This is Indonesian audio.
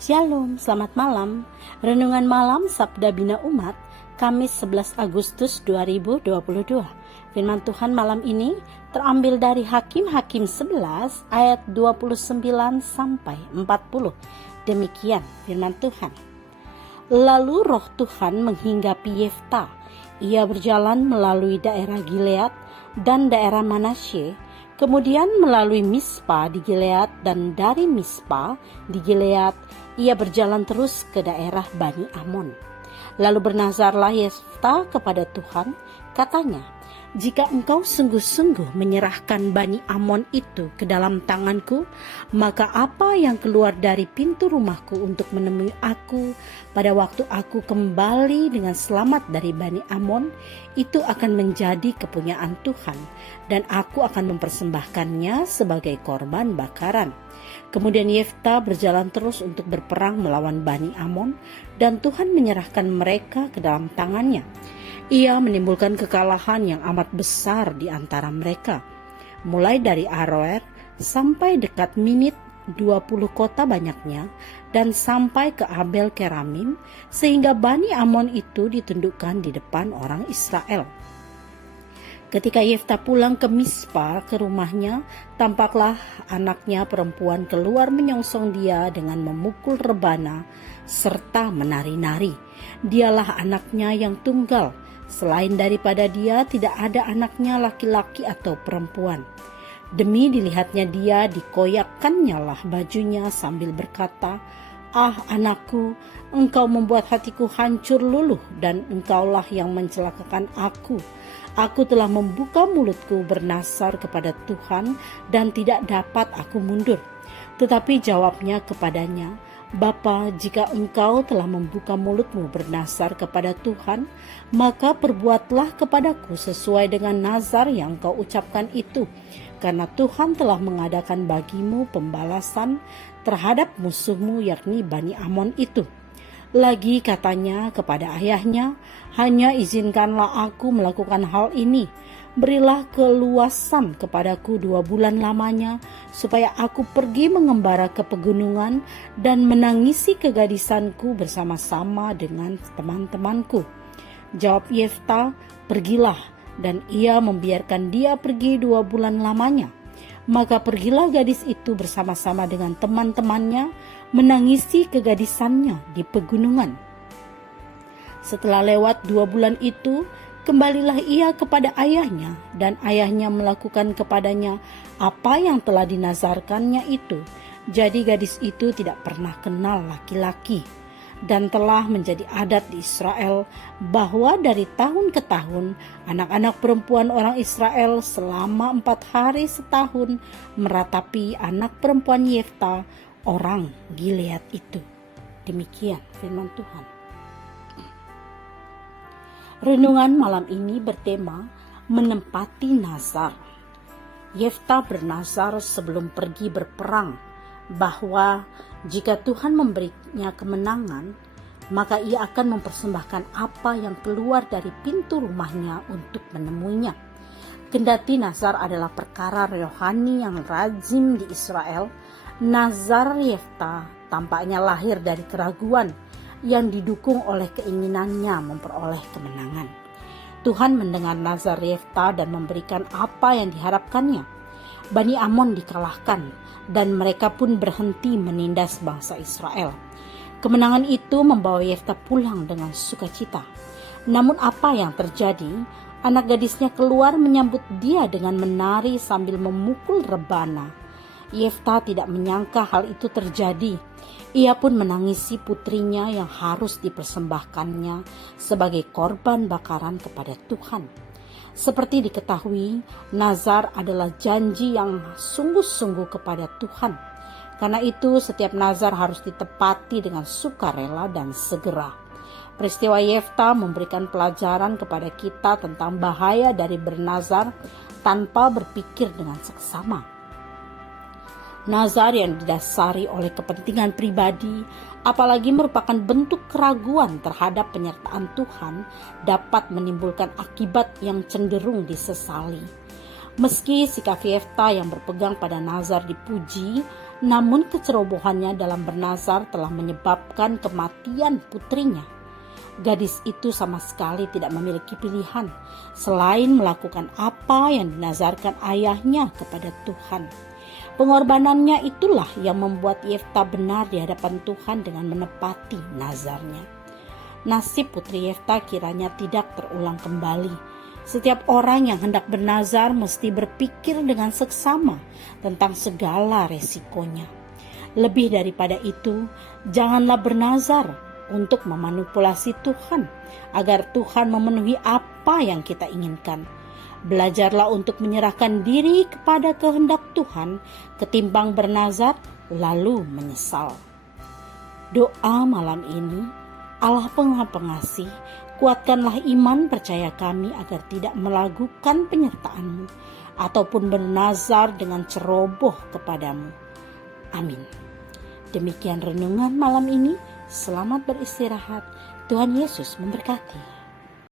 Shalom, selamat malam. Renungan malam Sabda Bina Umat, Kamis 11 Agustus 2022. Firman Tuhan malam ini terambil dari Hakim-Hakim 11 ayat 29 sampai 40. Demikian firman Tuhan. Lalu roh Tuhan menghinggapi Yefta. Ia berjalan melalui daerah Gilead dan daerah Manasye, kemudian melalui Mispa di Gilead, dan dari Mispa di Gilead ia berjalan terus ke daerah Bani Amon. Lalu bernazarlah Yefta kepada Tuhan, katanya, "Jika engkau sungguh-sungguh menyerahkan Bani Amon itu ke dalam tanganku, maka apa yang keluar dari pintu rumahku untuk menemui aku pada waktu aku kembali dengan selamat dari Bani Amon, itu akan menjadi kepunyaan Tuhan, dan aku akan mempersembahkannya sebagai korban bakaran." Kemudian Yefta berjalan terus untuk berperang melawan Bani Amon, dan Tuhan menyerahkan mereka ke dalam tangannya. Ia menimbulkan kekalahan yang amat besar di antara mereka, mulai dari Aroer sampai dekat Minit, 20 kota banyaknya, dan sampai ke Abel Keramim, sehingga Bani Amon itu ditundukkan di depan orang Israel. Ketika Yefta pulang ke Mispa, ke rumahnya, tampaklah anaknya perempuan keluar menyongsong dia dengan memukul rebana serta menari-nari. Dialah anaknya yang tunggal. Selain daripada dia, tidak ada anaknya laki-laki atau perempuan. Demi dilihatnya dia, dikoyakkannya lah bajunya sambil berkata, "Ah anakku, engkau membuat hatiku hancur luluh, dan engkaulah yang mencelakakan aku. Aku telah membuka mulutku bernasar kepada Tuhan, dan tidak dapat aku mundur." Tetapi jawabnya kepadanya, "Bapa, jika engkau telah membuka mulutmu bernasar kepada Tuhan, maka perbuatlah kepadaku sesuai dengan nazar yang kau ucapkan itu, karena Tuhan telah mengadakan bagimu pembalasan terhadap musuhmu, yakni Bani Amon itu." Lagi katanya kepada ayahnya, "Hanya izinkanlah aku melakukan hal ini. Berilah keluasan kepadaku 2 bulan lamanya, supaya aku pergi mengembara ke pegunungan dan menangisi kegadisanku bersama-sama dengan teman-temanku." Jawab Yefta, "Pergilah," dan ia membiarkan dia pergi 2 bulan lamanya. Maka pergilah gadis itu bersama-sama dengan teman-temannya menangisi kegadisannya di pegunungan. Setelah lewat 2 bulan itu, kembalilah ia kepada ayahnya, dan ayahnya melakukan kepadanya apa yang telah dinazarkannya itu. Jadi gadis itu tidak pernah kenal laki-laki. Dan telah menjadi adat di Israel bahwa dari tahun ke tahun anak-anak perempuan orang Israel selama 4 hari setahun meratapi anak perempuan Yefta orang Gilead itu. Demikian firman Tuhan. Renungan malam ini bertema menempati nazar. Yefta bernazar sebelum pergi berperang bahwa jika Tuhan memberinya kemenangan, maka ia akan mempersembahkan apa yang keluar dari pintu rumahnya untuk menemuinya. Kendati nazar adalah perkara rohani yang lazim di Israel, nazar Yefta tampaknya lahir dari keraguan yang didukung oleh keinginannya memperoleh kemenangan. Tuhan mendengar nazar Yefta dan memberikan apa yang diharapkannya. Bani Amon dikalahkan, dan mereka pun berhenti menindas bangsa Israel. Kemenangan itu membawa Yefta pulang dengan sukacita. Namun apa yang terjadi? Anak gadisnya keluar menyambut dia dengan menari sambil memukul rebana. Yefta tidak menyangka hal itu terjadi. Ia pun menangisi putrinya yang harus dipersembahkannya sebagai korban bakaran kepada Tuhan. Seperti diketahui, nazar adalah janji yang sungguh-sungguh kepada Tuhan. Karena itu setiap nazar harus ditepati dengan sukarela dan segera. Peristiwa Yefta memberikan pelajaran kepada kita tentang bahaya dari bernazar tanpa berpikir dengan seksama. Nazar yang didasari oleh kepentingan pribadi, apalagi merupakan bentuk keraguan terhadap penyertaan Tuhan, dapat menimbulkan akibat yang cenderung disesali. Meski sikap Yefta yang berpegang pada nazar dipuji, Namun kecerobohannya dalam bernazar telah menyebabkan kematian putrinya. Gadis itu sama sekali tidak memiliki pilihan selain melakukan apa yang dinazarkan ayahnya kepada Tuhan. Pengorbanannya itulah yang membuat Yefta benar di hadapan Tuhan dengan menepati nazarnya. Nasib putri Yefta kiranya tidak terulang kembali. Setiap orang yang hendak bernazar mesti berpikir dengan seksama tentang segala resikonya. Lebih daripada itu, janganlah bernazar untuk memanipulasi Tuhan agar Tuhan memenuhi apa yang kita inginkan. Belajarlah untuk menyerahkan diri kepada kehendak Tuhan ketimbang bernazar lalu menyesal. Doa malam ini, Allah Maha Pengasih, kuatkanlah iman percaya kami agar tidak melakukan penyertaan-Mu ataupun bernazar dengan ceroboh kepadamu. Amin. Demikian renungan malam ini. Selamat beristirahat. Tuhan Yesus memberkati.